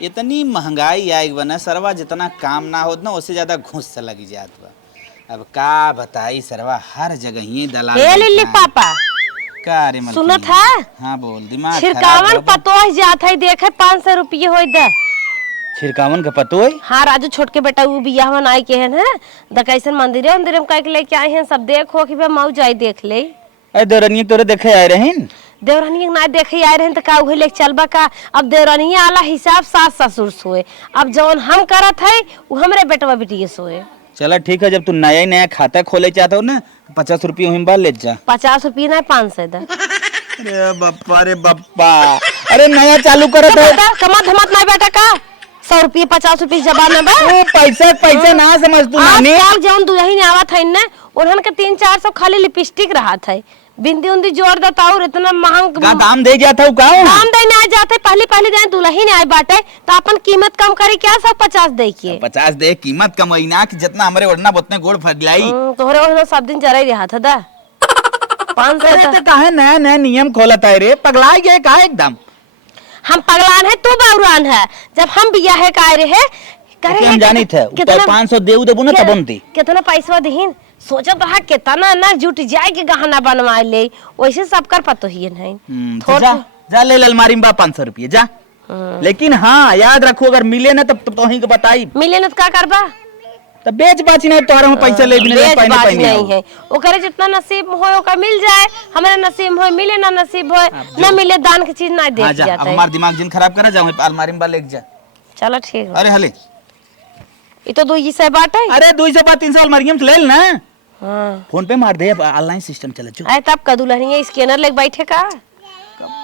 इतनी महंगाई आई बना सरवा, जितना काम ना हो ना उससे ज्यादा घूस से लगी जात बा। अब का बताई सरवा, हर जगह ही दलाल हे लिल्ली पापा का रे मलकिनी। सुनत है? हाँ बोल, दिमाग छिड़कावन पतोह जात है, देखे 500 रुपये हो द छिड़कावन का पतो है। हाँ राजू छोट के बेटा वो बियाह में आई के है द कैसन मंदिर में कह के लेके आए हैं, सब देखो कि मऊ जाई देख ले। अरे देवरानी तोरे देखे आए रहीन, देवरानी ना देखे आए रहे तो का उहे लेके चलबा का। अब देवरानी आला हिसाब सास ससुर सोए, अब जौन हम करत है वो हमरे बेटवा बेटिए सोए। चला ठीक है, जब तू नया ही नया खाता खोले चाहता हो ना 50 रुपये वहीं बाल ले जा। 50 रुपये ना 500 द। अरे बप्पा रे बप्पा, अरे नया चालू करत है। कमा धमत ना बेटा का 100 रुपये 50 रुपये जबान में बा। पैसा ना समझ तू नानी। आज जौन दुल्हन ने आवत है ना उन्हन के 300-400 खाली लिपस्टिक रहा है, बिंदी उंदी जोड़ देता और इतना महंग का दाम दे जाता हूँ, दाम देने आ जाते। पहली दिन दुल्हन आए बाटे तो अपन कीमत कम करे क्या, सब 50 दे के 50 दे कीमत कम होई ना कि जितना हमरे ओढ़ना उतने गोड़ फटलाई। तोहरे ओढ़ना सब दिन जरा ही रहा था दा 500 तो काहे नया नया नियम खोलत है रे, पगलाई गए काहे एकदम। हम पगलान है तू बावरान है। जब हम बियाह का रहे करे हम जानी थे तो 500 देऊ देबू ना तब बनती। कितना पैसा दहीन सोचत रहा कितना ना जुट जाए के गहना बनवा ले, वैसे सब कर पतो ही नहीं। तो जा ले अलमारी में 500 रुपये जा। लेकिन हाँ याद रखो, अगर मिले ना तब तो ही बताई। मिले ना तो का करबा, तब बेच बाची नहीं तोहरा में पैसा ले भी नहीं है। ओकरे जितना नसीब हो ओका मिल जाए, हमारे नसीब हो मिले ना नसीब हो ना मिले, दान की चीज ना देख जाता है। हमार दिमाग जिन खराब करा जाऊं अलमारी में लेके जा। चलो ठीक है। अरे हले ये तो 200 बात है। अरे 200 बात 300 अलमारी में ले लेना। हाँ फोन पे मार दे, ऑनलाइन सिस्टम चले जो। आए तब कदू लहरिया स्कैनर लेके बैठे का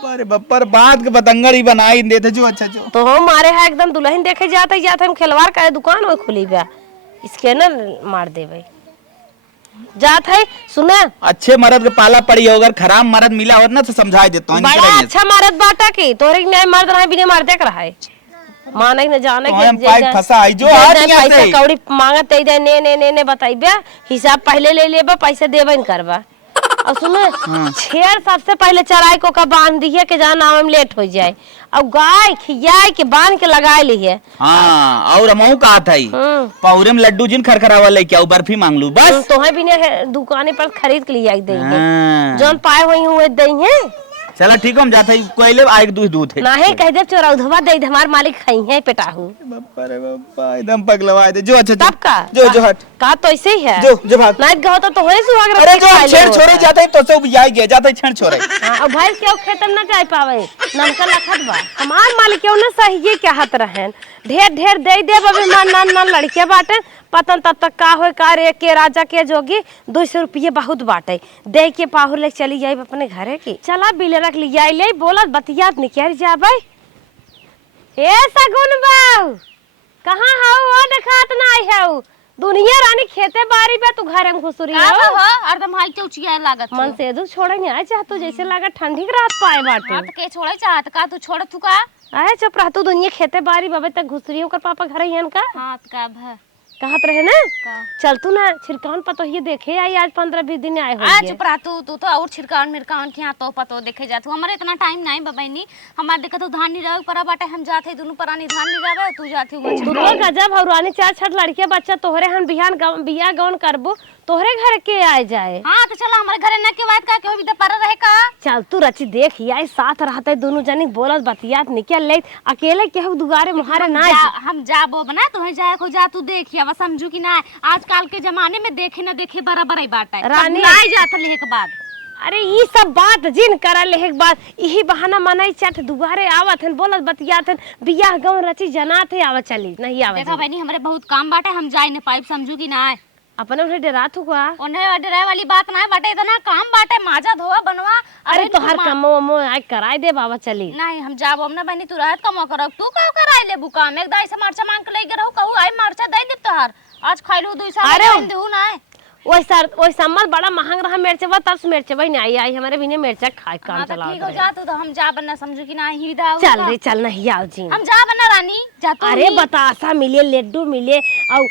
अरे बप्पर बात के बतंगड़ ही बनाई देते जो। अच्छा जो तो हम मारे है एकदम दुल्हन देखे जाते हम खिलवाड़ का दुकान में खुली बा, स्कैनर मार देवे जात है। सुना अच्छे मर्द के पाला पड़ी हो, अगर खराब मर्द मिला हो ना तो समझा देता हूं। बड़ा अच्छा मर्द बाटा की तोरे नए मर्द रहा बिना मर्दे कर रहा है, माने न जाने के फंसा है जो पैसा कौड़ी मांगत दे ने बताई बे, हिसाब पहले ले लेबा, पैसा देबे न करबा। और सुनो छेड़ सबसे पहले चराई को का बांध दिए के जहाँ नाम में लेट हो जाए, अब गाय खियाई के बांध के लगा ली है। हाँ और अमऊ कहा था पौरे में लड्डू जिन खरखरावा ले क्या बर्फी मांग लू बस। तो है बिना दुकाने पर खरीद के लिए देंगे, जौन पाए हुई हुए देंगे। चला ठीक है, हम जाते हैं कोयले आए दूध है नहीं कह दे चौराधवा दे दे, हमार मालिक खाई है पेटाहू। बप्पा रे बप्पा एकदम पगलवा दे जो। अच्छा तब का जो हट का तो ऐसे ही है जो भाग नाइट गहो तो होए सुहाग रख। अरे जो छेड़ छोड़े जाते हैं तो सब यही गया जाते हैं छेड़ छोड़े। हां अब भाई क्यों खेतम ना जाए पावे, नमका लखत बा हमार मालिक क्यों ना सही ये क्या हाथ रहन, ढेर दे दे बबे ना लड़के बाटे पतन तब तक का हो का रे के राजा के जोगी 200 रुपये बहुत बाटे दे के पाहुर ले चली जाए अपने घरे की। चला बिले रख लिया ले बोलत बतियात निकल जाबे। ए सगुन बाऊ कहां हाउ ओ देखात ना आई हाउ, दुनिया रानी खेते बारी पे तू घर में घुसुरी हो। एकदम भाई क्यों चिया लागत मन से दू छोड़े नहीं आए चाहतू, जैसे लागत ठंडी के रात पाए बाटे। हां तो के छोड़े चाहत का तू छोड़ तू का आए चुप रह तू, दुनिया खेते बारी बाबे तक घुसुरी ओकर पापा घर हियन का। हां तो का भ कहत रहे ना चल तू ना छिड़कान पतो ये देखे आई आज 15-20 दिन आए हो। आज चुप रह तू तो और छिड़कान मिरकान के तो पतो देखे जात हमारे इतना टाइम नहीं बबैनी, हमार देखत तो धान नहीं रह पर बाटे हम जाते दोनों परानी धान नहीं रहबे, तू जाती हो तू तो गजब हौरानी 4-6 लड़के बच्चा तोहरे हम बिहान बिया गवन करबो तोहरे घर के आए जाए। हां तो चलो हमारे घरे ना के बात का के भी तो पर रहे का। चल तू रची देख आई साथ रहते दोनों जनी बोलत बतियात निकल ले, अकेले के दुगारे मुहारे ना हम जाबो बना तुम्हें जाए को जा तू देखिए बस समझू कि ना आजकल के जमाने में देखे ना देखे बराबर ही बात है रानी आई जात लेहे के बाद। अरे ये सब बात जिन करा लेहे के बाद यही बहाना मनाई चट दुबारे आवत हन बोलत बतियात हन बियाह गव रची जनात है आवत चली नहीं आवत। देखा बहनी हमरे बहुत काम बाटे हम जाई ने पाइप समझू कि ना अपने उन्हें डरात हुआ उन्हें डराए वाली बात ना बाटे, इतना काम बाटे माजा धोवा बनवा। अरे तो हर कमो आए कराई दे बाबा चली नहीं हम जाब हम ना बहनी तू रहत कमो करब तू का कराई ले बुका में दाई से मारचा मांग के ले गरो कहू आई मारचा दे दे तोहार आज खाइलू 2 साल अरे देहू ना ओइ सम्मत बड़ा महंग रहा मिर्चवा, तब से मिर्चवा नहीं आई आई हमारे बिना मिर्चा खाए काम हाँ तो चलाओ ठीक हो जा तो हम जा बनना समझू कि ना ही विदा चल रे चल नहीं आओ जी हम जा बनना रानी जा तो अरे बतासा मिले, लड्डू मिले और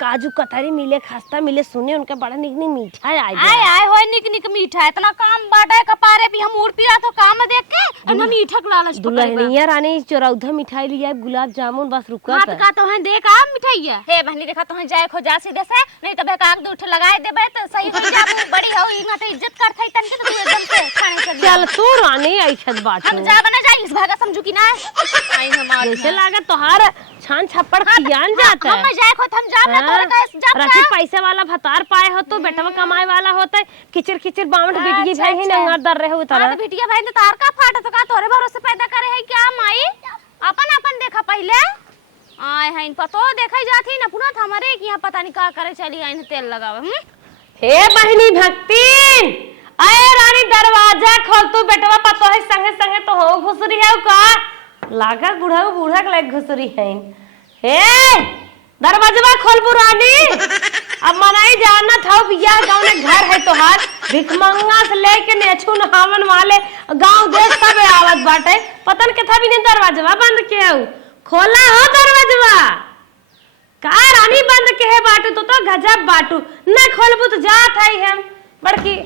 काजू कतरी मिले, खस्ता मिले, सुने उनका बड़ा निक निक मीठा आए आए आए होए निक निक मीठा इतना काम बाटा है कपारे भी हम उड़ पिया तो काम देख के और ना मीठा लालच दुल्हनिया रानी चौराधा मिठाई लिया, गुलाब जामुन बस रुका हाथ का तो है देख आ मिठाइया हे बहनी देखा तो है जाए खो जा सीधे से नहीं तो बेकाक दो उठ लगाए देबे तो सही हो जाबू बड़ी हो इना तो इज्जत करथई तन के तो एकदम से खाने चल चल तू रानी ऐछत बात हम जा बना जाई इस भागा समझू कि ना आई हमार जैसे लागत तोहार छान छप्पड़ खियान जाता हम जाए खो हम जा ना तोरे का जा रखी पैसे वाला भतार पाए हो तो बेटवा कमाए वाला होता किचिर किचिर बावंट बिटिया भाई ही नंगर दर रहे उतर हां बिटिया भाई तो तार का फाटा तो का तोरे भरोसे पैदा करे है क्या माई अपन अपन देखा पहले आए हैं इन पतो देखई जाथी न पुनः हमारे कि यहां पता नहीं का करे चली आइन तेल लगावे हे बहनी भक्ति अरे रानी दरवाजा खोल तू बेटवा पतो है संगे संगे तो हो घुसरी है का लागत बूढ़ा बूढ़ा के लायक घुसरी है हे दरवाजा खोल बुरानी अब मनाई जाना था पिया गांव में घर है तोहार भिखमंगा से लेके नेछू नहावन वाले गांव देश सब आवत बाटे पतन के था भी नहीं दरवाजा बंद के खोला हो दरवाजा का रानी बंद के है बाटू तो गजब बाटू न खोलबू तो जात है हम बड़की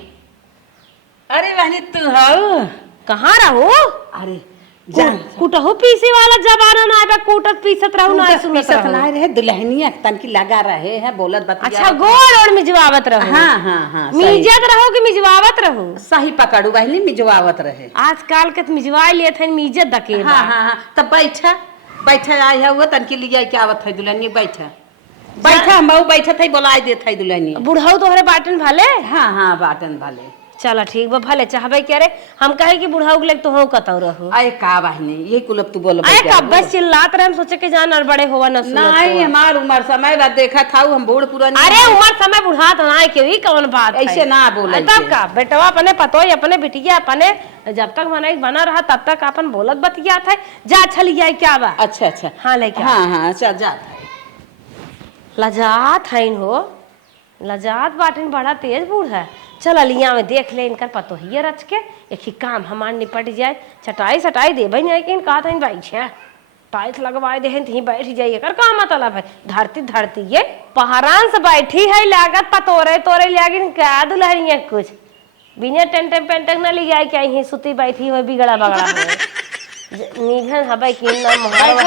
अरे बहनी तू हो कहाँ रहू अरे जान कुटहू पीसी वाला जमाना ना आबे कुटत पीसत रहू ना सुनत पीसत रहू ना रहे दुल्हनिया तन की लगा रहे हैं बोलत बतिया अच्छा गोड़ और मिजवावत रहू हाँ मिजत रहू कि मिजवावत रहू सही पकड़ू बहनी मिजवावत रहे आजकल के मिजवाई लेत है मिजत दके हाँ तब बैठा बैठा आई है वो तन की लिया क्या आवत है दुल्हनिया बैठा बैठा हम बैठा थे बोलाई देत है दुल्हनिया बुढ़ऊ तोहरे बाटन भाले हाँ बाटन वाले चला ठीक बा भले चाहबे करे हम कहे कि बुढ़ऊ के लेके तो हो कतौ रहू अरे का बहनी ये कुलब तू बोल अरे कब बस चिल्लात रहे हम सोचे कि जान और बड़े होवा न सुनत नहीं हमार उम्र समय बाद देखा था हम बूढ़ पुरानी अरे उम्र समय बुढ़ात ना के ही कौन बात है ऐसे ना बोले तब का बेटवा अपने पतो ही अपने बिटिया अपने जब तक मनाई बना रहा तब तक अपन बोलत बतिया था जा छलिया क्या बा अच्छा हाँ लेके हाँ अच्छा जा लजात है हो लजात बाटिन बड़ा तेज बूढ़ है चल अलिया में देख ले इनकर पतो ही रच के एक ही काम हमार निपट जाए चटाई सटाई देबे नहीं कि कहा था बैठे टाइल्स लगवाए दे ही बैठ जाइए कर का मतलब है धरती धरती ये पहरान से बैठी है लागत पतोरे तोरे लेकिन क्या दुल्हनिया कुछ बिना टेंटे पेंटे न ले जाए क्या ही सुती बैठी हो बिगड़ा बगड़ा हो निघन हबै कि ना मोहरवा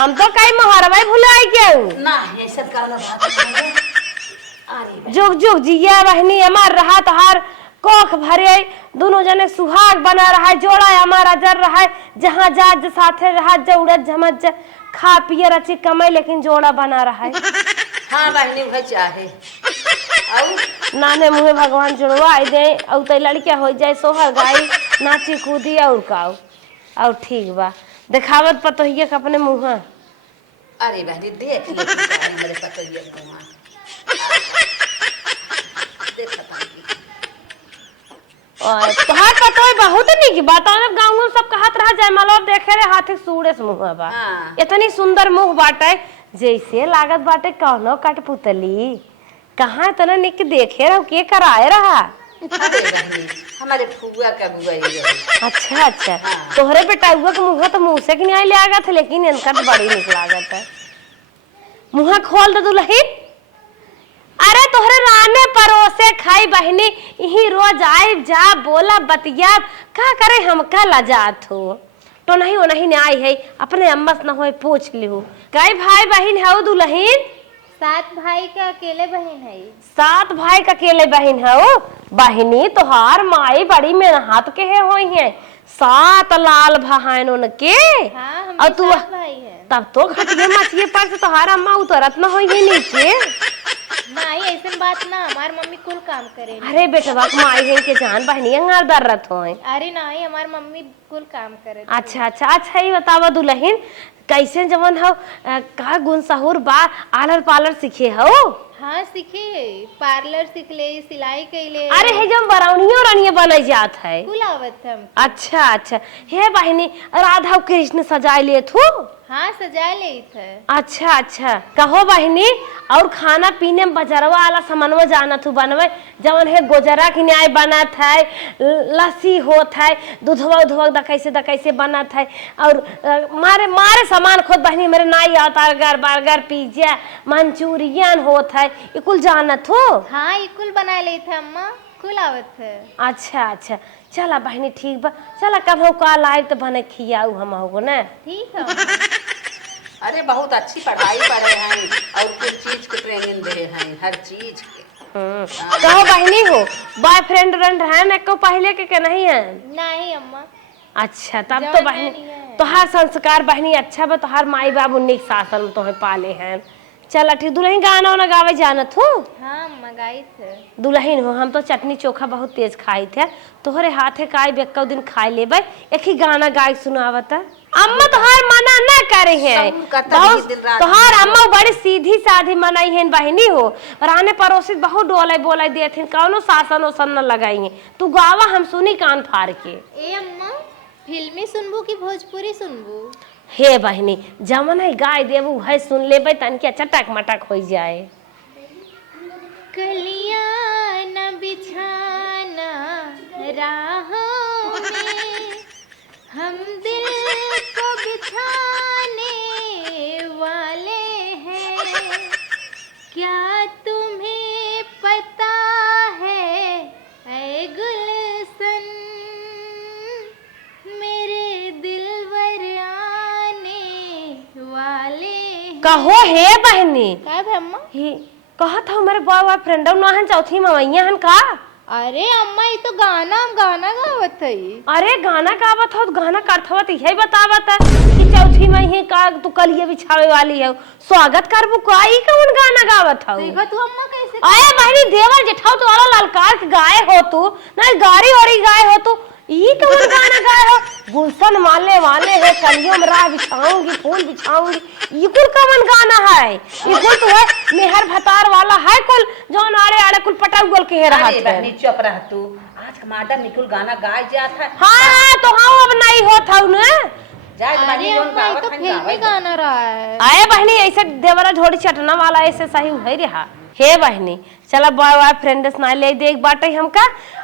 हम तो कई मोहरवा भुलाए क्या ना ये सब करना बात जुग जुग जिया बहनी हमार रहा तहार कोख भरे दोनों जने सुहाग बना रहा है जोड़ा हमारा जर रहा है जहाँ जा साथे रहा जउड़त झमत खा पिए रची कमाई लेकिन जोड़ा बना रहा है हाँ बहनी वह चाहे नाने मुहे भगवान जुड़वा दे और तो लड़किया हो जाए सोहर गाई नाची कूदी और काऊ और ठीक बा दिखावत पतोहिया के अपने मुँह अरे बहनी देख ले मेरे पतोहिया को तोहार पतो बहुत निक बात गाँव में सब कहत रहा जय माला देखे रे हाथी सूड़े से मुँह बा इतनी सुंदर मुँह बाटे जैसे लागत बाटे कौनो कठपुतली कहाँ इतना निक देखे रहो के कराए रहा हमारे फुआ का बुआ अच्छा तोहरे बेटा हुआ के मुँह तो मुँह से कि नहीं लागत लेकिन इनका तो बड़ी निक लागत है मुँह खोल दे दुल्हन अरे तोहरे राने परोसे खाई बहनी यही रोज आए जा बोला बतिया का करे हम का लजात हो तो नहीं वो नहीं आई है अपने अम्मस न हो पूछ लिहू कई भाई बहन है दुल्हन 7 भाई का अकेले बहन है 7 भाई का अकेले बहन है बहनी तोहार माई बड़ी मेहनत के है होई है 7 लाल बहन उनके हाँ, हम और तू 7 भाई है तब तो घटिया मछली पर से तोहार अम्मा उतरत न होई है नीचे नहीं ऐसी बात ना हमार मम्मी कुल काम करे अरे बेटवा माई है के जान बहनी अंगार दर्रत होए अरे नहीं हमार मम्मी कुल काम करे अच्छा ही बतावा दुल्हन कैसे जवन हो का गुण सहूर बा आलर पालर सीखे हो हाँ सीखे, पार्लर सीख ले, सिलाई कैले। अरे हे जो बरौनियो रनिए बन जात है। कुल आवत हम। अच्छा अच्छा, हे बहनी राधा और कृष्ण सजाए ले थू। हाँ सजा ले थे। अच्छा अच्छा, कहो बहनी और खाना पीने में बजरवा वाला सामानवा जाना तू बनवे, जवन है गोजरा की न्याय बनत है, लस्सी होत है, दूधवा उधवा द कैसे बनत है, और मारे मारे सामान खुद बहनी मेरे नाई आता, बर्गर पिज्जा मंचूरियन होत है, ये कुल जानत हो। हाँ ये कुल बना ले थे अम्मा, कुल आवत है। अच्छा अच्छा, चला बहनी ठीक बा, चला कब हो काल आए तो बने खियाऊ हम हो ना। ठीक है। अरे बहुत अच्छी पढ़ाई पढ़े हैं और कुछ चीज के ट्रेनिंग दे हैं, हर चीज के। कहो बहनी हो बॉयफ्रेंड रेंड है ना को पहले के नहीं है? नहीं अम्मा। अच्छा तब तो बहनी तोहार संस्कार बहनी अच्छा बा, तोहार माई बाबू निक शासन में तोहे पाले हैं। चल ठीक, दुल्हन गाना वाना गावे जानत हो? हाँ अम्मा गाई थे। दुल्हन हो, हम तो चटनी चोखा बहुत तेज खाई थे, तोहरे हाथे काई बेक्का दिन खाई लेबे, एक ही गाना गाय सुनावत। अम्मा तोहार मना ना करे हैं, तोहार अम्मा बड़ी सीधी साधी मनाई है बहनी हो, राने पड़ोसी बहुत डोले बोले देते, कौनो शासन ओसन न लगाई, तू गावा हम सुनी कान फाड़ के। ए अम्मा फिल्मी सुनबू की भोजपुरी सुनबू? हे बहनी जमन है गाय देबू है सुन लेबे तन के चटक मटक हो जाए। कलियां न बिछाना राहों में, हम दिल को बिछाने वाले हैं, क्या तुम्हें पता है ऐ गुलशन, मेरे दिलवर वाले। कहो हे बहनी का अम्मा? ही कहा था हमारे बॉयफ्रेंड ना हन चौथी मवैया हन का? अरे अम्मा ये तो गाना गावत है। अरे गाना गावत हो, गाना करथवत यही बतावत है कि चौथी महीने का तू कलिए बिछावे वाली है, स्वागत करबू काई कौन गाना गावत हो? देखो तू अम्मा कैसे। आए बहनी देवर जेठाऊ तो वाला ललकार के गाय हो तू ना, गाड़ी वाड़ी गाय हो तू, ये कौन गाना गाए हो? गुलशन माले वाले है, कलियों में राह बिछाऊंगी, फूल बिछाऊंगी, ये कुल कौन गाना है? ये कुल तो है मेहर भतार वाला है, कुल जो आड़े आड़े कुल पटाऊ गोल के रहा है। बहनी चुप रह तू, आज मॉडर्न निकुल गाना गाय जात है। हाँ तो हाँ अब नहीं होता हूँ ना। अरे अम्मा ये तो फिल्मी गाना रहा है। आए बहनी ऐसे देवरा झोड़ी चटना वाला ऐसे सही है रहा। हे बहनी चला बॉयफ्रेंड ना ले देख बाटे हमका,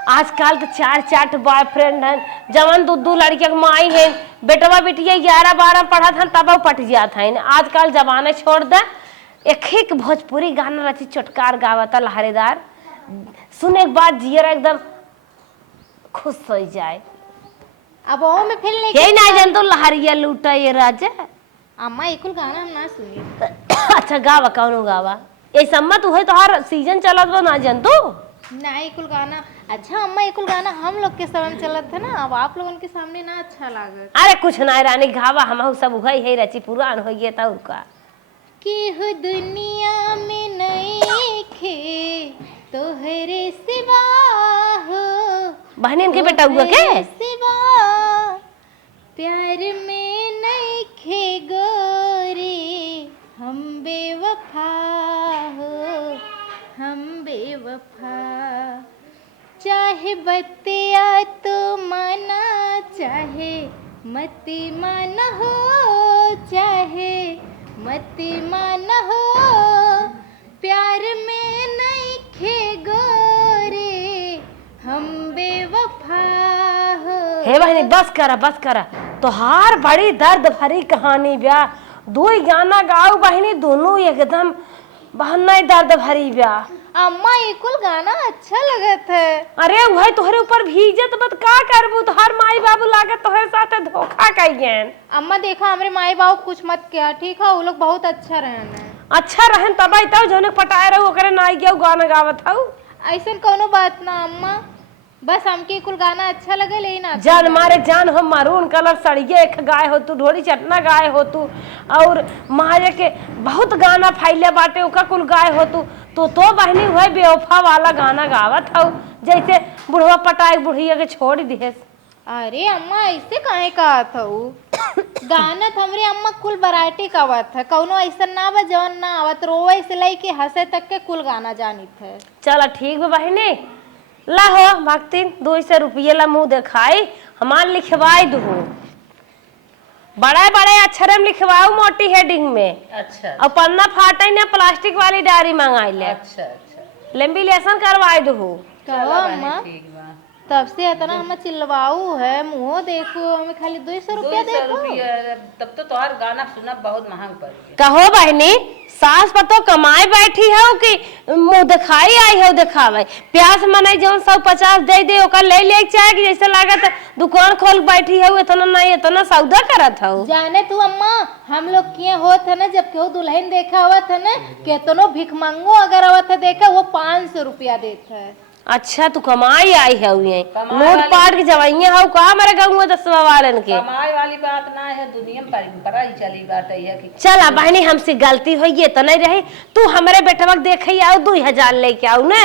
आजकल तो 4 बॉयफ्रेंड हैं, जवन 2 लड़किया के माई है, बेटवा बेटिया 11-12 पढ़त हन तब पट जात है। आजकल जमाना छोड़ दे, एक भोजपुरी गाना रची चटकार गावता लहरेदार, सुने के बाद जियर एकदम खुश हो जाए। अब वो में फिर लेके यही ना जान तो लहरिया लूटा ये राजा। अम्मा ये कुल गाना हम ना सुनी। अच्छा गावा कौनो गावा, ये सम्मा तू है तोहार सीजन चलत बा ना जान तो ना ये कुल गाना। अच्छा अम्मा ये कुल गाना हम लोग के सामने चलत है ना, अब आप लोगों के सामने ना अच्छा लागत। अरे कुछ ना रानी गावा, हम सब उहई है रची पुरान हो गया था उनका कि हो दुनिया में नहीं खे तोहरे सिवा हो, बहनी इनके बेटा हुआ के सिवा प्यार में नहीं खे गोरी, हम बेवफा हो हम बेवफा, चाहे बतिया तो माना चाहे मती माना हो, चाहे मती माना हो, प्यार में नहीं खे गोरे हम बेवफा हो। हे बहनी बस करा तोहार बड़ी दर्द भरी कहानी ब्या, 2 गाना गाओ बहनी, दोनों एकदम बहना दर्द भरी ब्या। अम्मा ये कुल गाना अच्छा लगत है। अरे वही तोहरे ऊपर भीजत बत का करबू, तोहार माई बाबू लागत तोहरे साथे धोखा कइगेन। अम्मा देखा हमरे माई बाबू कुछ मत किया, ठीक है? वो लोग बहुत अच्छा रहन है। अच्छा रहन तबाई तब जौने पटाए रहू ओकरे नाई के गाना गावत हऊ। ऐसन कोनो बात ना अम्मा, बस हमके कुल गाना अच्छा लगे लेना। जान मारे जान हम मारून कलर सड़िए एक गाय हो तू, ढोरी चटना गाय हो तू, और मारे के बहुत गाना फैले बाटे ओका कुल गाय हो तू, तो बहनी हुए बेवफा वाला गाना गावत हऊ, जैसे बुढ़वा पटाए बुढ़िया के छोड़ दिए। अरे अम्मा ऐसे काहे कहा था? गाना तो हमारी अम्मा कुल वैरायटी का आवत है, कौनो ऐसा ना बा जवन ना आवत, रोवे से लेके हंसे तक के कुल गाना जानित है। चला ठीक बा बहनी, ला हो भक्ति 200 रुपये ला मुंह दिखाई हमार लिखवाई दो, बड़े बड़े अक्षर में लिखवाऊ मोटी हेडिंग में। अच्छा और पन्ना फाटे ने प्लास्टिक वाली डायरी मंगाई ले, अच्छा अच्छा लंबी लेसन करवाई दो। कहो अम्मा ठीक बा। तब से इतना हम चिल्लाऊ है, मुँह देखो हमें खाली 200 रुपया 200 देखो। रुपया तब तो तुम्हार गाना सुना बहुत महंग पड़ गया। कहो बहनी सास पतो कमाए बैठी हो कि मुंह दिखाई आई हो दिखावे, प्यास मनाई जौन 150 दे दे ओकर ले ले चाहे कि जैसे लागत दुकान खोल बैठी हो, इतना नहीं इतना सौदा करत हो। जाने तू अम्मा हम लोग किए होत है ना, जब केहू दुल्हन देखा हुआ था ना, केतनो भिख मंगो अगर आवत है देखा वो 500 रुपया देता है। अच्छा तू कमाई आई है ये कमाई लूट वाली- पाट के जवाइया हो का हमारे गाँव में 10 वालन के। कमाई वाली बात ना है, दुनिया में परंपरा ही चली बात है कि चला बहनी हमसे गलती हुई ये तो नहीं रही, तू हमारे बेटवा देखे आओ 2000 लेके आओ ने।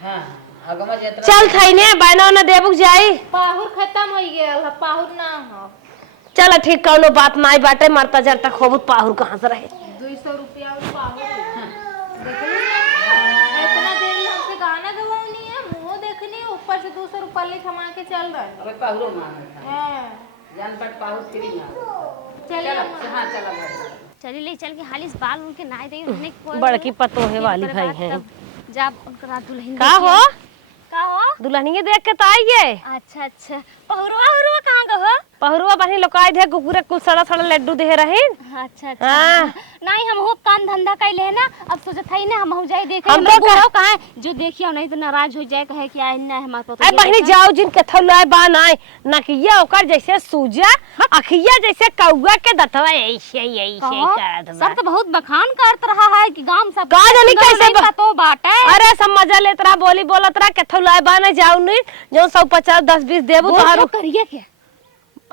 हाँ अगमा जितना चल थई ने बहना न देबुक जाई। पाहुर खत्म हो गया है, पाहुर ना हो। चला ठीक कौनो बात नहीं बाटे, मरता जरता खोबुत पाहुर कहाँ से रहे। 200 रुपया और पाहुर देखली इतना देरी हमसे गाना गवानी है, मुँह देखनी ऊपर से 200 रुपया ले थमा के चल रहा है। अबे पाहुरो मांगता है हाँ, जान पट पाहुर फ्री ना चलिए चला अम्मा। हाँ चला भाई। चली ले चल के हालिस बाल उनके नाय दे उन्हें कोई बड़की पतोहे वाली फिर भाई बात हैं। तब जब उनका दुल्हन का हो का हो। दुल्हनिया देख के तो आई है। अच्छा अच्छा पहुरुआ हुरुआ कहाँ का हो। पहरुआ बहनी लोकाई दे कुकुरे कुल सड़ा सड़ा लड्डू दे रहे। अच्छा अच्छा हाँ। नहीं हम हो काम धंधा कैले है ना, अब सोचत है ना हम हो जाए देखे हम हम तो तो कहाँ जो देखियो नहीं तो नाराज हो जाए कहे कि आए ना हमारे तो अरे बहनी जाओ जिन कथौ लाए बा नाय नकिया ओकर जैसे सूजा, अखिया जैसे कौआ के दतवा ऐसे करत बा। सब तो बहुत बखान करत रहा है कि गांव सब का जानी कैसे तो बाटे। अरे सब मजा लेत रहा, बोली बोलत रहा कथौ लाए बा ना जाओ नहीं जो 150 10 20 देबू तोहारू। करिए क्या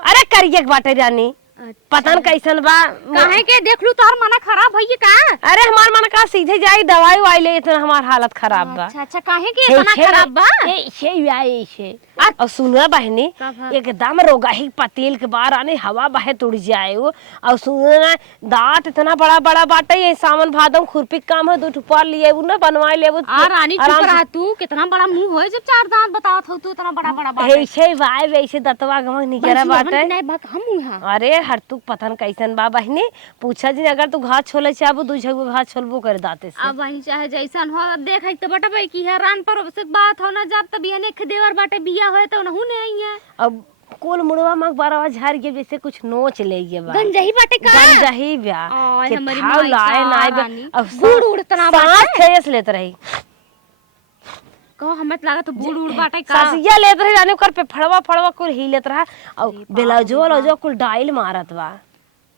अरे करिए के बाटे रानी पता न कैसन बा काहे के देख लू तोहर मना खराब भइए का। अरे हमार मन का सीधे जाई दवाई वाई ले इतना हमार हालत खराब बा। अच्छा अच्छा काहे के इतना खराब बा। और सुना बहनी का भा? एकदम रोगाही पतील के बाहर आने हवा बहे तुड़ जाए वो। और सुना दांत इतना बड़ा बड़ा बाटे, ये सावन भादम खुरपी काम है, 2 ठुपर लिए वो ना बनवाई ले वो आ रानी चुप रहा तू, कितना बड़ा मुंह है जब 4 दांत बतावत हो तू, इतना बड़ा बड़ा बात ऐसे भाई वैसे दतवा गम निकरा बाटे। नहीं बात हम यहां अरे हर तू पतन कैसन बा बहनी पूछा जी अगर तू घास छोले चाहबो 2 झगो घास छोलबो कर दाते से। अब वही चाहे जैसन हो देख है तो बटबे की है रान पर से बात हो ना, जब तब ये देवर बाटे बिया होए तो नहु ने आई है। अब कोल मुड़वा मग बारवा झाड़ के जैसे कुछ नोच ले गए बा गंजही बाटे का गंजही बा आय के हमारी थाव माई लाए का नाय बा। रानी। अब बूढ़ उड़तना बाटे। सांस ठेस लेत रही कहो हमें लगा तो बूढ़ उड़ बाटे का। सासिया लेत रही रानी ओकर पे फड़वा फड़वा कुल हिलत रहा और बेलाजो लजो कुल डाइल मारत बा।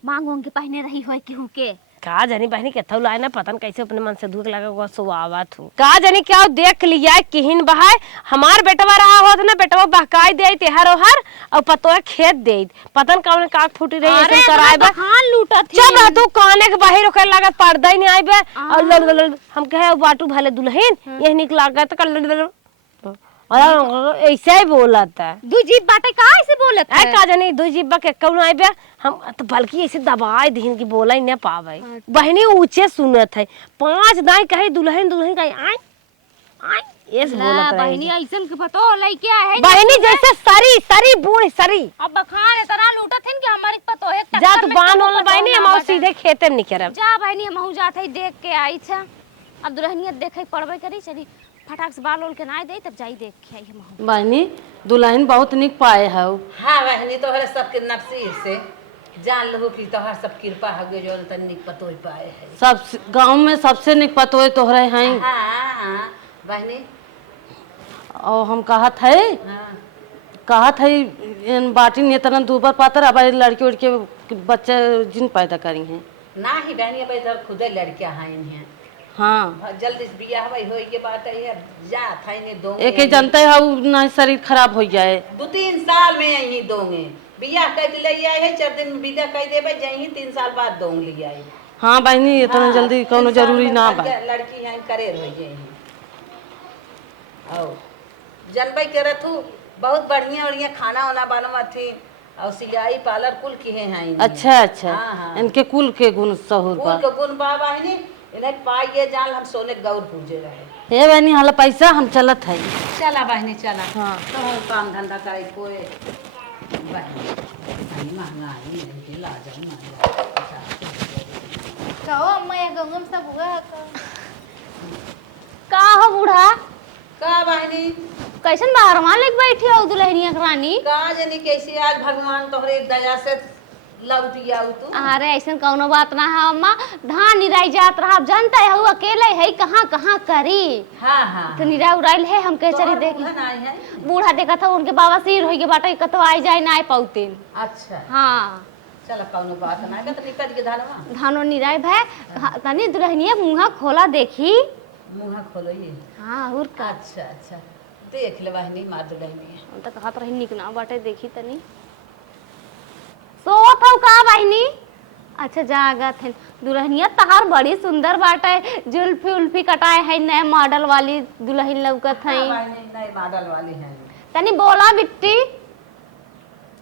मांग वांग के पहने रही होए केहू के का जानी बहनी केथौ लाए ना पतन कैसे अपने मन से दुख लगा वो सुवावत हूँ का जानी क्या देख लिया किहिन बहाय हमार बेटवा रहा होत ना बेटवा बहकाई दे तेहर ओहर और पतोए खेत दे पतन कौन काक फूटी रही अरे ऐसे कराए बा। बखान लूटत थी। चुप रह तू काने के बाहर ओकर लागत पर्दा ही नहीं आई बे और लड़ हम कहे बाटू भले दुल्हन ये निक लागत कर और ऐसे ही बोलत है। दू जीप बाटे का ऐसे बोलत ऐ है। का जानी दू जिब्बा के कौन आई बे हम तो बल्कि ऐसे दबाए दीन की बोला ही न पावे। बहनी ऊंचे सुनत है 5 दाई कहे दुल्हन दुल्हन कहे आई आई ऐसे ला बोलत बहनी रही ऐसन के पतो लइके है बहनी जैसे सरी सरी बूढ़ सरी। अब बखान इतना लूटत हन कि हमारी पतो है जा तू बांध वाला बहनी हम सीधे खेते निकरब। जा बहनी हम जात है देख के आई छा। अब दुल्हनियत देखे पड़बे करी चली फटाक से बाल ओल के ना दे तब जाई देख के आई हम। बहनी दुल्हन बहुत निक पाए है। हाँ बहनी तोहरे सबके नसीब से जान लो कि तोहर सब कृपा हगे जो तनिक पतोई पाए है। सब गांव में सबसे निक पतोए तोहरे हैं। हाँ हाँ बहनी और हम कहत है इन बाटी ने तना दूबर पातर अब लड़के उड़के बच्चे जिन पैदा करी हैं ना ही बहनी अब इधर खुदे लड़कियां हैं इन्हें। हाँ जल्दी से बियाह भाई होई के बात है जा था इन्हें दो एक ही जनते है ना शरीर खराब हो जाए 2-3 साल में यही दोगे बियाह कर ले आए है 4 दिन विदा कर देबे जही 3 साल बाद दोंग ले आए। हाँ बहनी इतना जल्दी कोनो जरूरी ना बा। लड़की है करे रह गई और जनबई करत हूँ बहुत बढ़िया बढ़िया खाना वाना बनवा थी और सिलाई पार्लर कुल की है इन्हीं। अच्छा अच्छा हाँ, हाँ। इनके कुल के गुण सहूर कुल बा। के गुण बा बहनी, इन्हें पाइए जान हम सोने गौर पूजे रहे। हे बहनी हाला पैसा हम चलत है। चला बहनी चला। हाँ। तो हम काम धंधा करे कोई बहनी महंगाई नहीं ला जाऊँ कहो अम्मा या गंगा में सब हुआ का हो बूढ़ा का बहनी कैसन बाहर वहां लेके बैठी हो दुल्हनिया रानी? का जानी कैसे आज भगवान तोहरे दया से लौटी आऊ तू। अरे ऐसा कौनो बात ना है अम्मा, धान निराई जात रहा, अब जानता है अकेले है कहाँ कहाँ करी। हाँ हाँ तो निराई उड़ाइल है हम के चली देख है। बूढ़ा देखा था उनके बाबा सिर हो गए बाटा कतो आई जाए ना आए पौतीन। अच्छा हाँ चल कौनो बात ना तो निकल के धानवा धानो निराई भाई तनी दुल्हनिया मुँह खोला देखी। मुँह खोलो ये। हाँ और का अच्छा अच्छा देख ले बहनी मार दो बहनी। हम तो कहत रही निक ना बाटे देखी तनी सोत हौ का बहनी? अच्छा जागत है दुल्हनिया तहार बड़ी सुंदर बाटे, जुल्फी उल्फी कटाए है नए मॉडल वाली दुल्हन लौकत है। नए मॉडल वाली है। तनी बोला बिट्टी।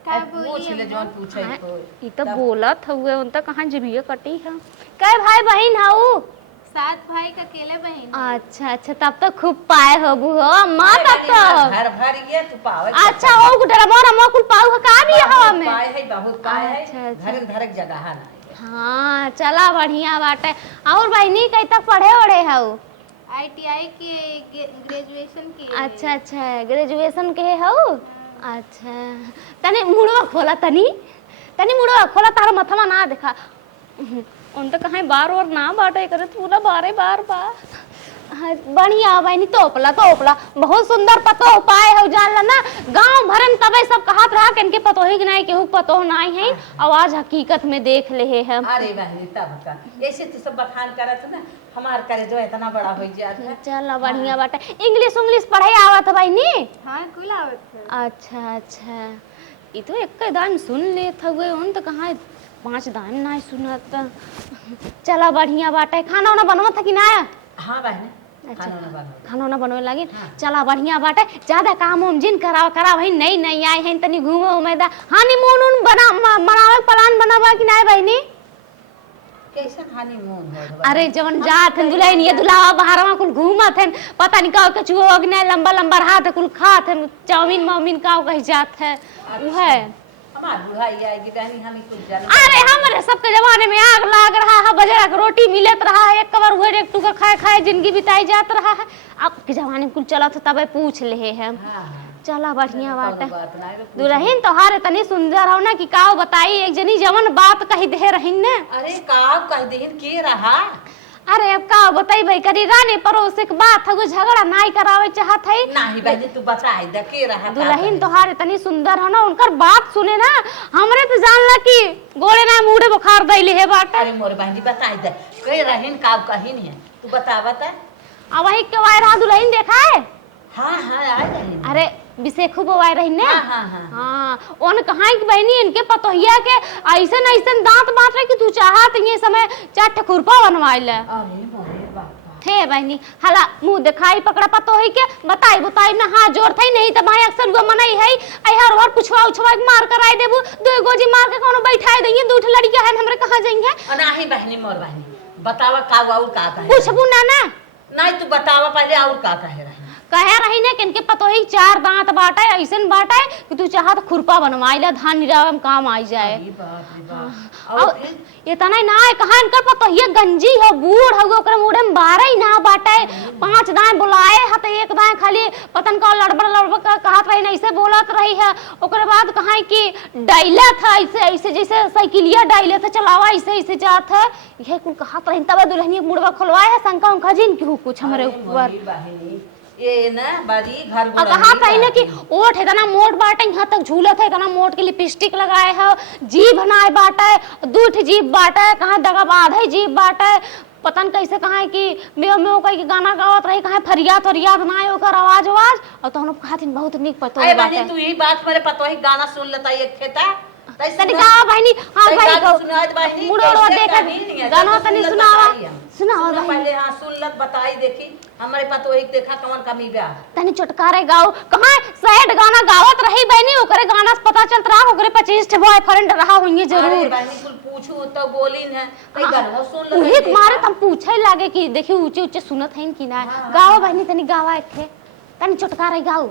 पूछ ले जोन पूछे कोई। ई तो बोलत हुए उन तक कहां जिभिया कटी है। कै भाई बहन हऊ? 7 भाई का अकेले बहन। अच्छा अच्छा तब तो खूब पाए होबू हो अम्मा तब तो। घर भर ये तू पावे। अच्छा हो गुटरा मोरा मकुल पाऊ का भी हवा में। पाए है बहुत पाए है। अच्छा, अच्छा। धरक धरक जगह है ना। हाँ चला बढ़िया बाटे। और बहनी कई तक पढ़े ओढ़े हऊ? ITI के ग्रेजुएशन की। अच्छा अच्छा ग्रेजुएशन के हऊ? अच्छा तनी मुड़वा खोला तनी मुड़वा खोला तारा मथवा ना देखा उन तो कहीं बार और ना बाटे करे पूरा बारे बार बार। हाँ, बढ़िया बहनी तोपला बहुत सुंदर पतो पाए हो जान ला ना गांव भरन तबे सब कहत रहा कि इनके पतो ही नहीं केहू पतो नहीं है। आवाज हकीकत में देख ले हम। अरे बहनी तब का ऐसे तो सब बखान करत ना हमार करे जो इतना बड़ा हो जात है। चल बढ़िया बाटे। इंग्लिश पढ़ाई आवत है बहनी? हाँ कुल आवत है। अच्छा अच्छा ये तो एक दाम सुन लेत हुए उन तो कहाँ 5 दाम ना सुनत। चला बढ़िया बाटे। खाना वाना बनवा था कि ना? हाँ बहनी अच्छा खाना खाना बनवे लगी। चला बढ़िया बाटे। ज्यादा काम उम जिन करा भाई नहीं आए हैं तनी घूमे उमेदा हनीमून बनावे प्लान बनावा कि ना बहनी? कैसन हनीमून हो? अरे जवन जात हैं दुल्हन ये दुल्हा बाहरवा कुल घूमत हैं पता नहीं का कछुओ अगने लंबा हाथ कुल खात हैं चाउमीन माउमीन का कहीं जात है वह हमार बुढ़ाई आएगी बहनी हमें कुछ जान। अरे हमारे सबके जमाने में आग लाग रहा है, बजरा का रोटी मिलत रहा है, एक कबर हुए एक टुका खाए जिंदगी बिताई जात रहा है। अब के जमाने में कुल चला तो तबे पूछ ले हम। चला बढ़िया बात है। दुल्हन तोहार इतनी सुंदर हो ना कि काव बताई एक जनी जवन बात कही दे रही ने। अरे काव कह देहिन के रहा? अरे अब का बताई भाई करी रानी पड़ोस के बात है झगड़ा नहीं करावे चाहत है। नहीं बहनी तू बताई दे के रहा? दुल्हन तोहार इतनी सुंदर है ना उनकर बात सुने ना हमरे तो जानला कि गोले ना मुड़े बुखार दैले है बात। अरे मोर बहनी बताई दे के रहन काव कहिन है तू बतावत है। अब वही के वाय रहा दुल्हन देखा है? हाँ आ रही। अरे बिसेखू बवाए रही ने। हाँ उन कहाँ की बहनी इनके पतोहिया के ऐसन दांत बांट रहे कि तू चाहत ये समय 4 खुरपा बनवाई ले। अरे मोरे बापा हे बहनी हला मुंह दिखाई पकड़ा पतोही के बताई ना हाथ जोड़ थई नहीं तो भाई अक्सर वो मनई है हर और पुछवा उछवा मार कराई देबू दो गोजी मार के कोनो बैठाई दइए दूठ लड़कियां है हमरे कहां जाएंगे? नहीं बहनी मोर बहनी बतावा का और का कहे? पूछबू ना नहीं तू बतावा पहले और का कहे रही ने कि इनके पतोही 4 दांत बाटे ऐसन बाटे कि तू चाहत खुरपा बनवाई ले धान निरावे में काम आई जाए। और इतना ना है कहां इनकर पतोहिया गंजी हो बूढ़ हो ओकरे मुड़े में 12 ना बाटे 5 दाएं बुलाए हत एक दाएं खाली पतन का लड़बड़ कहत रही नहीं ऐसे बोलत रही है। ओकरे बाद कहां कि डाइला था ऐसे जैसे साइकिलिया डाइले था चलावा ऐसे जात है ये कुल कहत रही तब दुल्हनिया मुड़वा खोलवाए है शंका उनका जिन की कुछ हमरे ऊपर ये ना बड़ी घर कहा पहले कि ओठ इतना मोट बाटे यहाँ तक झूलत है इतना मोट के लिपस्टिक लगाए है जीभ बनाए बाटे दूठ जीभ बाटे कहाँ दगाबाद है जीभ बाटे पतन कैसे कहा कि मेव कह के गाना गावत रही कहा फरियाद ना ओकर आवाज और तो हम खातिन बहुत निक पतो है बाटे। तू यही बात मेरे पतो ही गाना सुन लेता एक खेता तनी गावा बहनी हां तई भाई गाना सुनात बहनी मुड़ो देखा गाना तनी सुनावा सुनावा सुना पहले हां सुनलत बताई देखी हमारे पतो एक देखा कौन कमी बा तनी चुटकारे गाओ कहां सैड गाना गावत रही बहनी ओकरे गाना से पता चलत रहा ओकरे 25 बॉयफ्रेंड रहा होंगे जरूर अरे बहनी कुल पूछू तो बोली न तई गाना सुन ल उही मारे तुम पूछे लागे कि देखी ऊंचे ऊंचे सुनत हैं कि ना गाओ बहनी तनी गावा थे तनी चुटकारे गाओ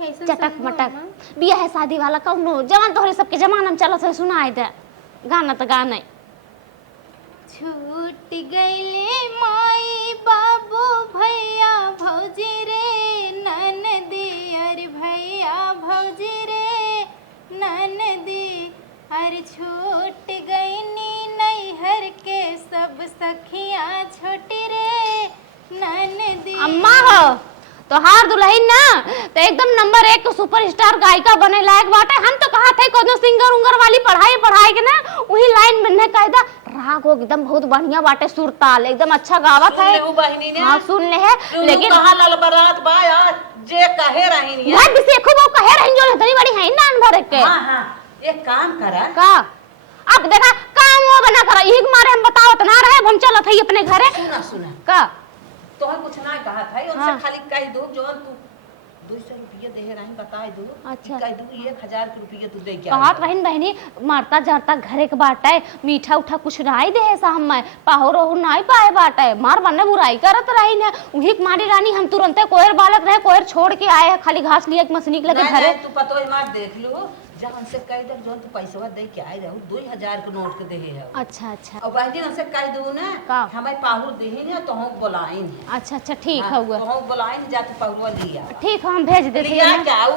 कैसे चटक मटक बिया है शादी वाला कौनो जवान तोहरे सबके जमाना में चलत है सुनाई दे गाना तो गाना छूट गईले माई बाबू भैया भौजी रे ननदी अरे भैया भौजी रे ननदी अरे छूट गईनी नैहर के सब सखियां छोटी रे ननदी अम्मा हो तो हार दुल्हन ना तो एकदम नंबर 1 सुपरस्टार गायिका बने लायक बाटे हम तो कहा थे कोनो सिंगर उंगर वाली पढ़ाई के ना वही लाइन में ने कायदा राग एकदम बहुत बढ़िया बाटे सुर ताल एकदम अच्छा गावत है सुन ले बहनी ने हां सुन ले है लेकिन कहा लल बरात बा यार जे कहे रही नहीं भाई बिसे खूब वो कहे रही जो तनी बड़ी है ना अनभर के हां हां एक काम करा का अब देखा काम वो बना कर एक मारे हम बताओ ना रहे हम चलत है अपने घरे सुना का तो कुछ ना कहा था उनसे खाली कह दो जो तू 200 रुपया दे रही बताई दो अच्छा। कह दू 1000 रुपया तू दे के कहत रहन बहनी मारता जाता घरे के बाटे मीठा उठा कुछ नहीं दे सा हम पाहो रोहु नहीं पाए बाटे मार बन्ने बुराई करत रही ने उही मारी रानी हम तुरंते कोयर बालक रहे कोयर छोड़ के आए हैं खाली घास लिया एक मसनीक लगे घरे तू पतो मार देख लो जब हमसे कह दे जो तू पैसा दे के आई रहू 2000 के नोट के दे है अच्छा अच्छा और बहनी हमसे कह दू ना का? हमें पाहुर देही ना तो हम बुलाएं अच्छा अच्छा ठीक है हुआ तो हम बुलाएं जा तू पाहुर लिया ठीक है हम भेज देते लिया हैं क्या आऊ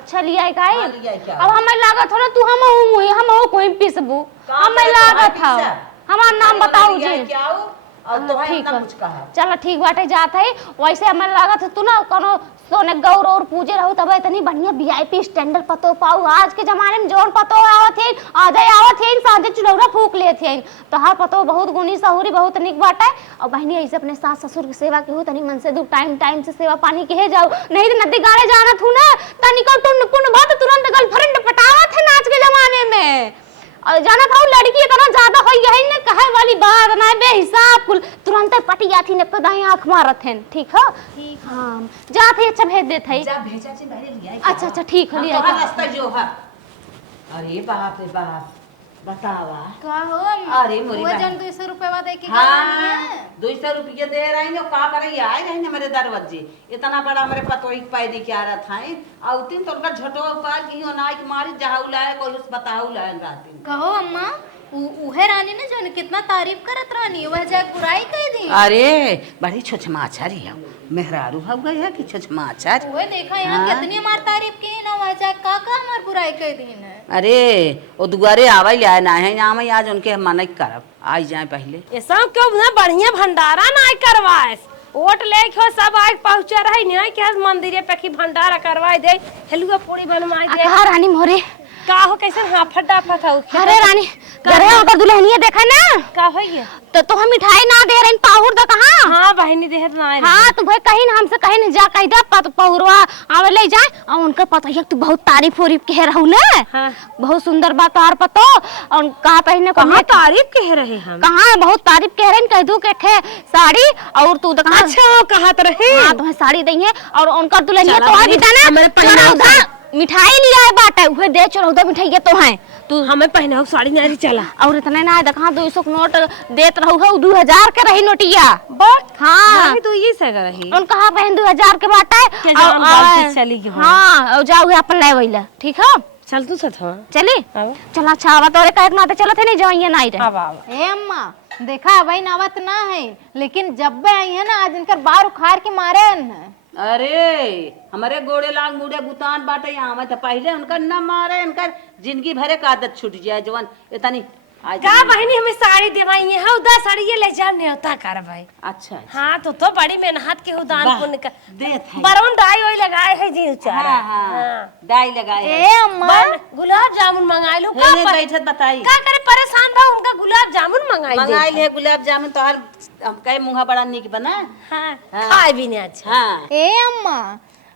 अच्छा लिया है काई हाँ, लिया है क्या? अब हमें लागत हो ना तू हम कोई पिसबू का हमें करे लागत तुम्हारी है पिसा? हमार नाम बताओ लिया है जी क्या आऊ और तो है ठीक ना है कुछ कहा चलो ठीक बाटे जात है वैसे हमें लागत है तू ना कोनो सोने गौर और पूजे रहू तब इतनी बढ़िया वीआईपी स्टैंडर्ड पतो पाऊ आज के जमाने में जोन पतो आवत है आधे आवत है साझे चुलौरा फूक लेत है तो हर पतो बहुत गुनी सहुरी बहुत निक बाटे और बहनी ऐसे अपने सास ससुर की सेवा के हो तनी मन से दू टाइम से सेवा पानी के हे जाओ नहीं तो नदी गाड़े जाना थू ना तनिको टुन पुन बात तुरंत गर्लफ्रेंड पटावत है आज के जमाने में और जाना था लड़की इतना ज्यादा हो यही ना कहे वाली बात ना बेहिसाब कुल तुरंत पटिया थी ने पदाई आंख मारत हैं ठीक है ठीक हां जाते अच्छा भेज देत है जा भेजा से पहले लिया है अच्छा अच्छा ठीक है लिया तो रास्ता जो है अरे बाप रे बाप बतावा का हो अरे मोरी वो बात। जन 200 रुपया दे के हाँ 200 रुपये दे रही ने का करे आए रही ने मेरे दरवाजे इतना बड़ा मेरे पतोई पैदी के आ रहा था और तीन तो उनका झटो पार की हो नाई की मारी जहाऊ लाए कोई उस बताऊ लाए रात कहो अम्मा उहे रानी ने जन कितना तारीफ करत रानी वह जाके बुराई कह दी अरे बड़ी छोछमाछरी है मेहरारू हो गई है कि छोछमाछर उहे देखा यहाँ हाँ। कितनी हमार तारीफ की ना वह जाके का हमार बुराई कह दी है अरे वो दुआरे आवे ले ना है यहाँ में आज उनके मन करब आई जाए पहले ये सब क्यों ना बढ़िया भंडारा ना करवाए ओट लेके सब आए पहुंचा रहे नहीं के मंदिरे पे की भंडारा करवाए दे हलवा पूरी बनवाए दे कहा रानी मोरे का हो कैसे हाफट डाफट हो अरे रानी घरे होकर दुल्हनिया देखा ना का हो गया तो हम मिठाई ना दे रही पाहुर दा कहां हां बहनी देहर ना आए हाँ तू भाई कहीं ना हमसे कहीं ना जा कही दा पहुरवा आवे ले जाए और उनका पता है तू बहुत तारीफ उरीफ कह रहू ना हाँ। बहुत सुंदर बात और पतो और कहा पहने को कहां तारीफ कह रहे हम कहां बहुत तारीफ कह रहे कह दू के खे साड़ी और तू तो कहां अच्छा वो कहत रहे हां तुम्हें साड़ी दई है और उनका दुल्हनिया चला तो भाई, भी था हमारे ना पहनावा चौदह मिठाई लिया है बाटे उहे दे चौदह मिठाई तो है तू हमें पहनाओ साड़ी नहीं चला और इतने ना देखा 200 के नोट देत रहू है 2000 के रही नोटिया बस हाँ तो ये से रही उन कहा बहन 2000 के बाटे के जवन बात की चली गई हो। हाँ और जाओ अपन ले वैला ठीक है चल तू साथ में चली आओ। चला अच्छा आवा तोरे कहे ना चलो थे नहीं जाइए नहीं रहे अब अब ए अम्मा देखा भाई नावत ना है लेकिन जब भी आई है ना आज इनकर बार उखाड़ के मारे हैं अरे हमारे गोड़े लाग मुड़े गुतान बाटे यहाँ में तो पहले उनका न मारे उनका जिंदगी भरे का आदत छूट जाए जवन इतनी आज का बहनी हमें साड़ी देवाई है उदा साड़ी ये ले जा न्योता कर भाई अच्छा हाँ तो बड़ी मेहनत के उदान वाह, पुण्य का देत है बरौन डाई ओई लगाए है जी उचारा हाँ हाँ डाई लगाए हैं। ए अम्मा गुलाब जामुन मंगाई लो हेने बैठत बताई का करे परेशान बा उनका गुलाब जामुन मंगाई दे मंगाई ले गुलाब जामुन तो हर कहे मुंहा बड़ा निक बना हाँ हाँ। खाए भी नहीं अच्छा हाँ ए अम्मा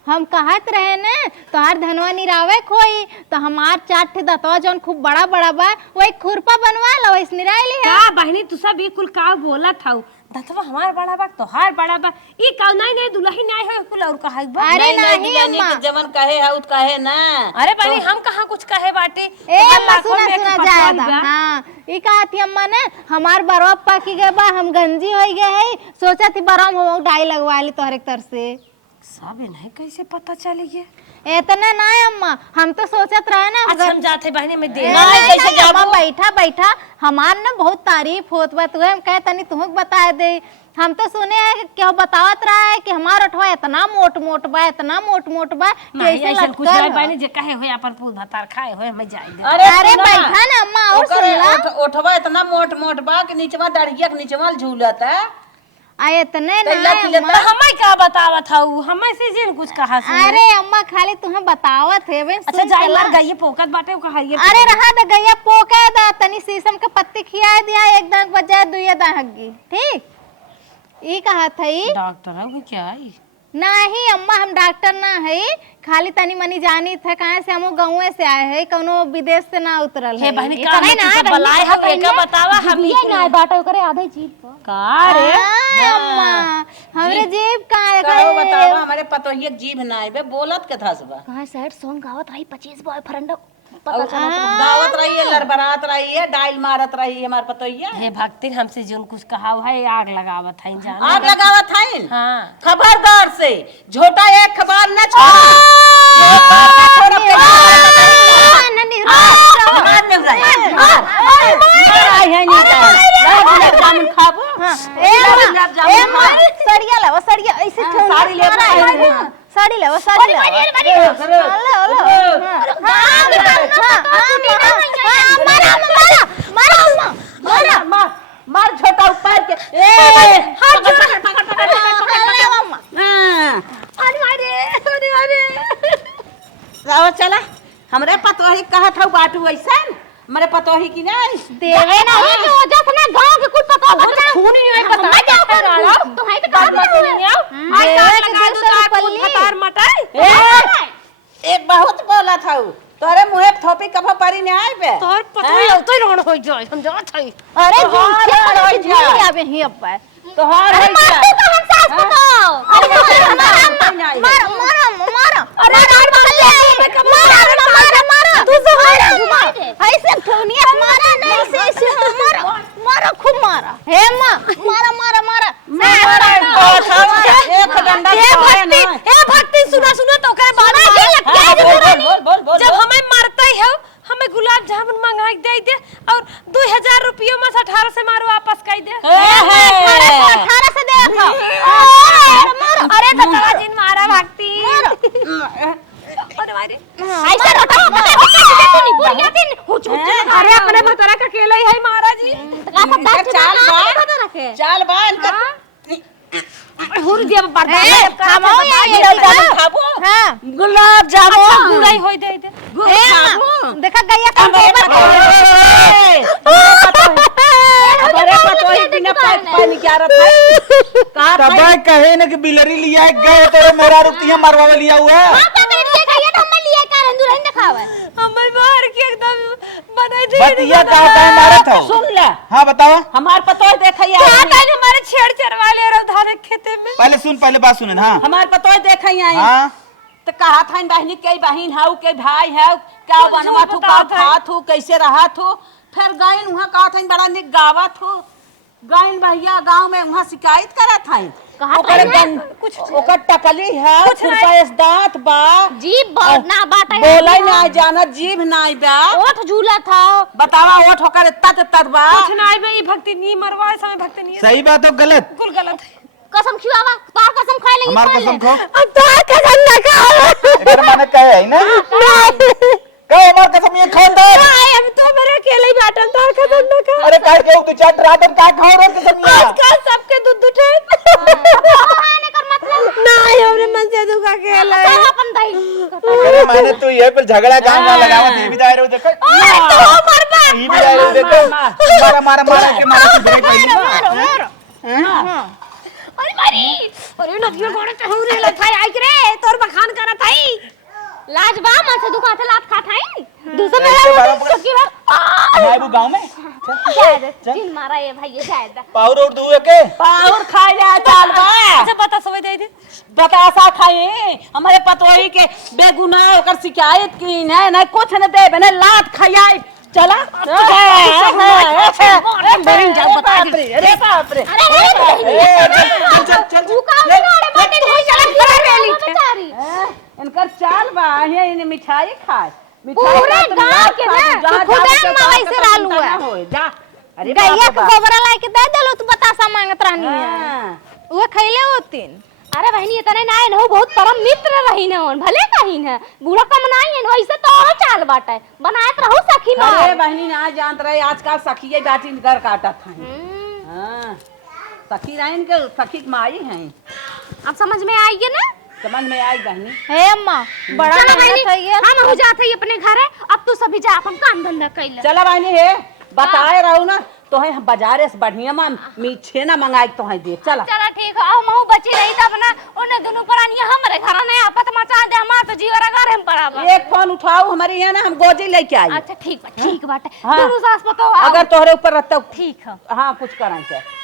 हम कहत रहे न तोहार धनवा निरावे खोई तो हमार 4 ठे दतवा जौन खूब बड़ा बड़ा बा वो एक खुरपा बनवा लो वैसे निराई ले का बहनी तू सब बिल्कुल का बोलत हऊ दतवा हमार बड़ा बा तोहार बड़ा बा ई का नहीं दुल्ही नहीं है कुल और कहा बा अरे नहीं दुल्हनी अम्मा के जवन कहे है उत कहे ना। अरे बहनी हम कहाँ कुछ कहे बाटे ए अम्मा सुना जाएगा हाँ ई कहती अम्मा ने हमार बरवा पाकी गए बा हम गंजी हो गए है सोचा थी बरम हो डाई लगवा ली तोहरे तर से सब नहीं कैसे पता चली ये इतने ना अम्मा हम तो सोचत रहे ना अच्छा हम जाते बहनी में दे नहीं अम्मा बैठा बैठा हमार ना बहुत तारीफ होत बा तुहे हम कहे तनी तुहक बता दे हम तो सुने हैं कि क्यों बतावत रहा है कि हमार ओठवा इतना मोट मोट बा इतना मोट मोट बा नहीं ऐसा कुछ नहीं बहनी जे कहे होए अपन पूत भतार खाए होए मैं जाई दे अरे बैठा ना अम्मा और सुन ला ओठवा इतना मोट मोट बा कि नीचवा दाढ़िया के नीचवा झूलत है। आ इतने ना अम्मा हमें क्या बतावत हऊ हमें से जिन कुछ कहा सुन अरे अम्मा खाली तुम्हें बतावत है वे अच्छा जाई मार गई पोकत बाटे कहा ये अरे रहा द गैया पोका दा तनी शीशम के पत्ती खिया दिया एक दांत बजाय दुइया दाहगी ठीक ई कहा थई डॉक्टर है क्या है नहीं अम्मा हम डॉक्टर ना है खाली तनी मनी जानी थे कहाँ से हम गाँव से आए है कोनो विदेश से ना उतरल हे है बहनी का ना बलाए हम एक बतावा हम ये ना बाटा करे आधे जीत पर का रे अम्मा हमरे जीभ कहाँ कहो बतावा हमारे पतोहिया जीभ ना आइबे बोलत के था सुबह कहां सैड सॉन्ग गावत रही 25 बॉयफ्रेंड गावत रही है लड़बड़ात रही है डाइल मारत रही है हमारे पतोहिया। हे भक्ति हमसे जोन कुछ कहा है आग लगावत है जान आग लगावत है हां खबरदार से झोटा एक खबर न साड़ी ले वो साड़ी मार छोटा ऊपर के चला हमरे पतोही कहा था बाटू ऐसा मेरे पतोही की नहीं देवे ना अपना गांव के कुछ पता बच्चा खून ही नहीं पता मैं क्या करूं तो है तो गांव में देवे के भतार मटाई एक बहुत बोला था तोरे मुंहे थोपी कभा परी नहीं आए बे तोर पतोही तो रोण हो जाए हम जात है अरे झूठ आवे ही अब तोहार अरे मारते तो हम सास को तो अरे मार तू जो ऐसे ठोनिया मारा नहीं से मारा खूब मारा हे मां मारा एक डंडा ए भक्ति सुना तो करे जब हमें मारता ही हो हमें गुलाब जामुन मंगाई दे और 2000 रुपयों में 18 से मारो वापस कर दे 18 से दे अरे तो जिन मारा भक्ति अरे मारे ऐसा रोटा नहीं पूरी दिन हुच अरे अपने भतरा का अकेला ही है महाराज जी चाल बाल हुर दिया खामो खाबो हां गुलाब जामुन गुड़ाई होई दे देखा गैया का अरे पतोही बिना पानी क्या रहा था तब कहे न कि बिलरी लिया गए तेरे मेरा रुपया मरवा लिया हुआ है हमें मार के एकदम बनाई दे बतिया का मारा था सुन ले हाँ बताओ हमार पतोही देखैया हमारे छेड़ चरवा ले रहा धान खेते में पहले बात सुने हाँ हमार पतोही देखैया हाँ तो कहा था बहनी के बहन है के भाई है क्या बनवा थू का खात हूँ कैसे रहा थू फिर गायन वहाँ कहा था बड़ा निक गावत हूँ गायन भैया गांव में वहाँ शिकायत करा था ओकर टकली है खुरपा दांत बा जीभ ना बाटा बोला ना जाना जीभ ना बा ओठ झूला था बतावा ओठ होकर तत बा सुनाई में ये भक्ति नहीं मरवाए समय भक्ति नहीं सही बात हो गलत बिल्कुल गलत है कसम खिलावा तार कसम खा लेंगे हमार कसम खो तार कसम ना खाओ इधर माने कहे है ना कहो हमार कसम ये खा दो हम तो मेरे अकेले ही बैठल तार कसम ना खा अरे काहे के तू चाट रातन का खाओ रे कसम ये आजकल सबके दूध उठे खाने कर मतलब नहीं हमने मन से दुखा खेला है अपन दही अरे मैंने तो ये पर झगड़ा कहां लगावा ये भी दायरे देखो तो मर बा ये भी दायरे देखो मारा के मारा की ब्रेक पहली मारो अरे मारी अरे नदिया गोड़े पे हुरे ला थाई आई रे तोर बखान करत थाई लाज बा मन से दुकान से लात खात है दूसरा मेरा चुकी बा मैं वो गांव में शायद चिन मारा ये भाई ये शायद पाउर और दूए के पाउर खाई ले चाल बा अच्छा बता समय दे दे बतासा खाए हमारे पतोही के बेगुनाह होकर शिकायत की न कुछ न दे बने लात खाई चला मेरी जान बता दे अरे बाप रे चल तू का बनाड़े बाटे तू चला खड़ा रेली बेचारी इनकर चाल बा ये मिठाई खाए पूरे गांव के ना तू खुदे मालाई से रालू है जा अरे गैया के गोबरा लाई के दे देलो तू बतासा मांगत रहनी है वो खइले होतीन अरे बहनी इतने ना न हो बहुत परम मित्र रही न भले कहीं न बूढ़ा कम नहीं है ऐसे तो और चाल बाटे बनात रहू सखी मार अरे बहनी ना जानत रहे आजकल सखिए बाटी घर काटत हैं हां सखी राइन के सखी माई हैं अब समझ में आई ना समझ में आई बहनी हे अम्मा बड़ा चलो मेहनत है ये हम हो जाते ही अपने घर है अब तू सभी जा अपन काम धंधा कैले चला बहनी हे बताए रहू ना तो है बाजारे से बढ़िया में मीठे ना मंगाई तो है दे चला चलो ठीक है अब महू बची रही तब ना उन्हें दोनों परानी हमरे घर ने आपत मचा दे हमार तो जीवर घर हम पड़ाबा एक फोन उठाओ हमारे यहाँ ना हम गोजी लेके आई अच्छा ठीक बाटे हाँ। दोनों सास पतो अगर तोहरे ऊपर रहता ठीक है हाँ कुछ करना चाहिए